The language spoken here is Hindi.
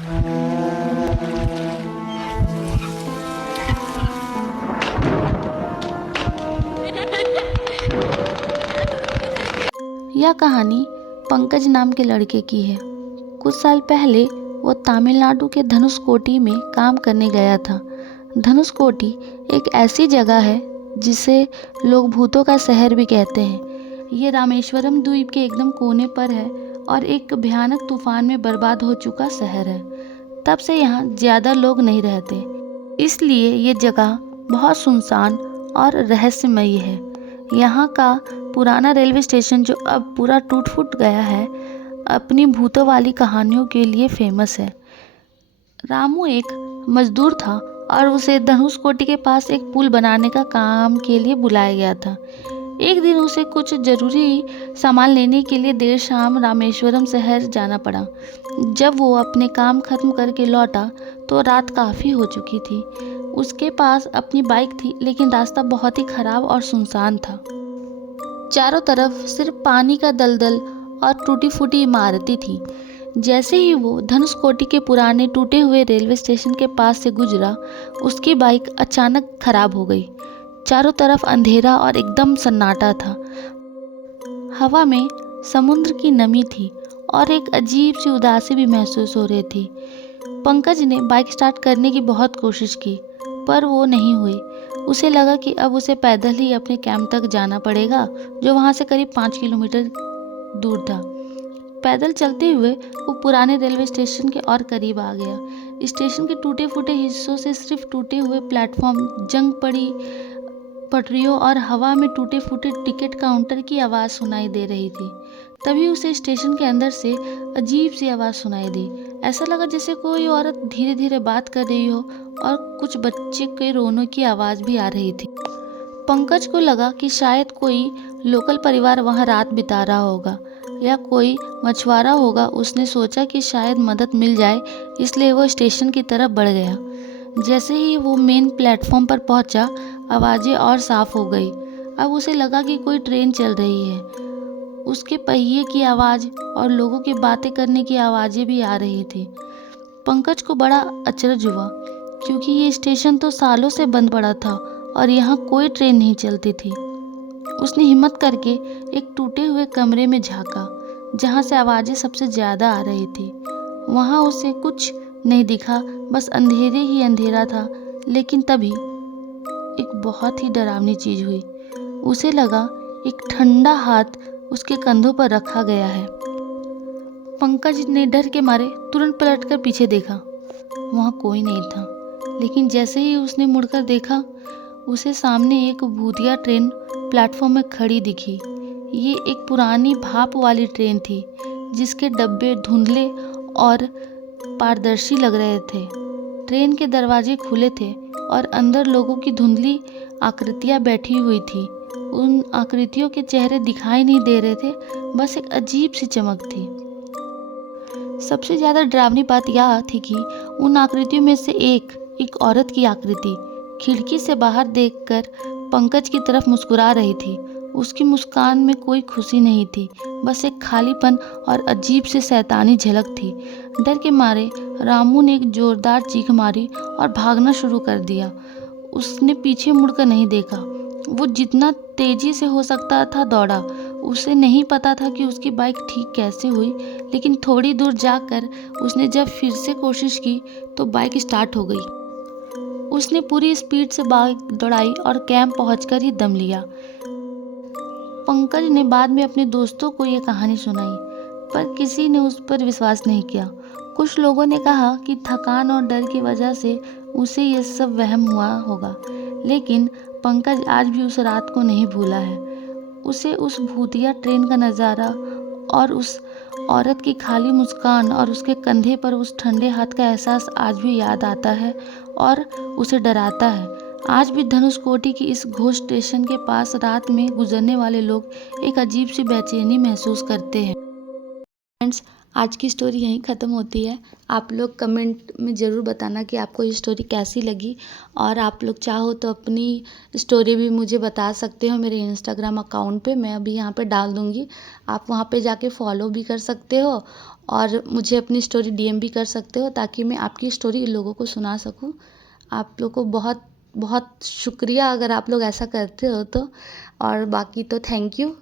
यह कहानी पंकज नाम के लड़के की है। कुछ साल पहले वो तमिलनाडु के धनुषकोटी में काम करने गया था। धनुषकोटी एक ऐसी जगह है जिसे लोग भूतों का शहर भी कहते हैं। ये रामेश्वरम द्वीप के एकदम कोने पर है और एक भयानक तूफान में बर्बाद हो चुका शहर है। तब से यहाँ ज़्यादा लोग नहीं रहते, इसलिए ये जगह बहुत सुनसान और रहस्यमयी है। यहाँ का पुराना रेलवे स्टेशन, जो अब पूरा टूट फूट गया है, अपनी भूतों वाली कहानियों के लिए फेमस है। रामू एक मजदूर था और उसे धनुषकोटी के पास एक पुल बनाने का काम के लिए बुलाया गया था। एक दिन उसे कुछ ज़रूरी सामान लेने के लिए देर शाम रामेश्वरम शहर जाना पड़ा। जब वो अपने काम खत्म करके लौटा तो रात काफ़ी हो चुकी थी। उसके पास अपनी बाइक थी, लेकिन रास्ता बहुत ही खराब और सुनसान था। चारों तरफ सिर्फ पानी का दलदल और टूटी फूटी इमारतें थी। जैसे ही वो धनुषकोटी के पुराने टूटे हुए रेलवे स्टेशन के पास से गुजरा, उसकी बाइक अचानक खराब हो गई। चारों तरफ अंधेरा और एकदम सन्नाटा था। हवा में समुद्र की नमी थी और एक अजीब सी उदासी भी महसूस हो रही थी। पंकज ने बाइक स्टार्ट करने की बहुत कोशिश की, पर वो नहीं हुई। उसे लगा कि अब उसे पैदल ही अपने कैंप तक जाना पड़ेगा, जो वहाँ से करीब 5 किलोमीटर दूर था। पैदल चलते हुए वो पुराने रेलवे स्टेशन के और करीब आ गया। स्टेशन के टूटे फूटे हिस्सों से सिर्फ टूटे हुए प्लेटफॉर्म, जंग पड़ी पटरियों और हवा में टूटे फूटे टिकट काउंटर की आवाज़ सुनाई दे रही थी। तभी उसे स्टेशन के अंदर से अजीब सी आवाज़ सुनाई दी। ऐसा लगा जैसे कोई औरत धीरे धीरे बात कर रही हो और कुछ बच्चे के रोने की आवाज़ भी आ रही थी। पंकज को लगा कि शायद कोई लोकल परिवार वहां रात बिता रहा होगा या कोई मछुआरा होगा। उसने सोचा कि शायद मदद मिल जाए, इसलिए वो स्टेशन की तरफ बढ़ गया। जैसे ही वो मेन प्लेटफॉर्म पर पहुंचा, आवाज़ें और साफ हो गई। अब उसे लगा कि कोई ट्रेन चल रही है। उसके पहिए की आवाज़ और लोगों की बातें करने की आवाज़ें भी आ रही थी। पंकज को बड़ा अचरज हुआ, क्योंकि ये स्टेशन तो सालों से बंद पड़ा था और यहाँ कोई ट्रेन नहीं चलती थी। उसने हिम्मत करके एक टूटे हुए कमरे में झांका, जहाँ से आवाज़ें सबसे ज़्यादा आ रही थी। वहाँ उसे कुछ नहीं दिखा, बस अंधेरे ही अंधेरा था। लेकिन तभी एक बहुत ही डरावनी चीज़ हुई। उसे लगा एक ठंडा हाथ उसके कंधों पर रखा गया है। पंकज ने डर के मारे तुरंत पलटकर पीछे देखा। वहाँ कोई नहीं था, लेकिन जैसे ही उसने मुड़कर देखा, उसे सामने एक भूतिया ट्रेन प्लेटफॉर्म में खड़ी दिखी। ये एक पुरानी भाप वाली ट्रेन थी, जिसके डब्बे धुंधले और पारदर्शी लग रहे थे। ट्रेन के दरवाजे खुले थे और अंदर लोगों की धुंधली आकृतियाँ बैठी हुई थी। उन आकृतियों के चेहरे दिखाई नहीं दे रहे थे, बस एक अजीब सी चमक थी। सबसे ज़्यादा डरावनी बात यह थी कि उन आकृतियों में से एक औरत की आकृति खिड़की से बाहर देखकर पंकज की तरफ मुस्कुरा रही थी। उसकी मुस्कान में कोई खुशी नहीं थी, बस एक खालीपन और अजीब सी शैतानी झलक थी। डर के मारे रामू ने एक जोरदार चीख मारी और भागना शुरू कर दिया। उसने पीछे मुड़कर नहीं देखा। वो जितना तेजी से हो सकता था दौड़ा। उसे नहीं पता था कि उसकी बाइक ठीक कैसे हुई, लेकिन थोड़ी दूर जाकर उसने जब फिर से कोशिश की तो बाइक स्टार्ट हो गई। उसने पूरी स्पीड से बाइक दौड़ाई और कैंप पहुंचकर ही दम लिया। पंकज ने बाद में अपने दोस्तों को ये कहानी सुनाई, पर किसी ने उस पर विश्वास नहीं किया। कुछ लोगों ने कहा कि थकान और डर की वजह से उसे ये सब वहम हुआ होगा, लेकिन पंकज आज भी उस रात को नहीं भूला है। उसे उस भूतिया ट्रेन का नज़ारा और उस औरत की खाली मुस्कान और उसके कंधे पर उस ठंडे हाथ का एहसास आज भी याद आता है और उसे डराता है। आज भी धनुषकोटी की इस घोस्ट स्टेशन के पास रात में गुजरने वाले लोग एक अजीब सी बेचैनी महसूस करते हैं। फ्रेंड्स, आज की स्टोरी यहीं ख़त्म होती है। आप लोग कमेंट में ज़रूर बताना कि आपको ये स्टोरी कैसी लगी, और आप लोग चाहो तो अपनी स्टोरी भी मुझे बता सकते हो मेरे इंस्टाग्राम अकाउंट पे। मैं अभी यहाँ पे डाल दूँगी, आप वहाँ पे जाके फॉलो भी कर सकते हो और मुझे अपनी स्टोरी डीएम भी कर सकते हो, ताकि मैं आपकी स्टोरी लोगों को सुना सकूं। आप लोग को बहुत बहुत शुक्रिया अगर आप लोग ऐसा करते हो तो। और बाकी तो थैंक यू।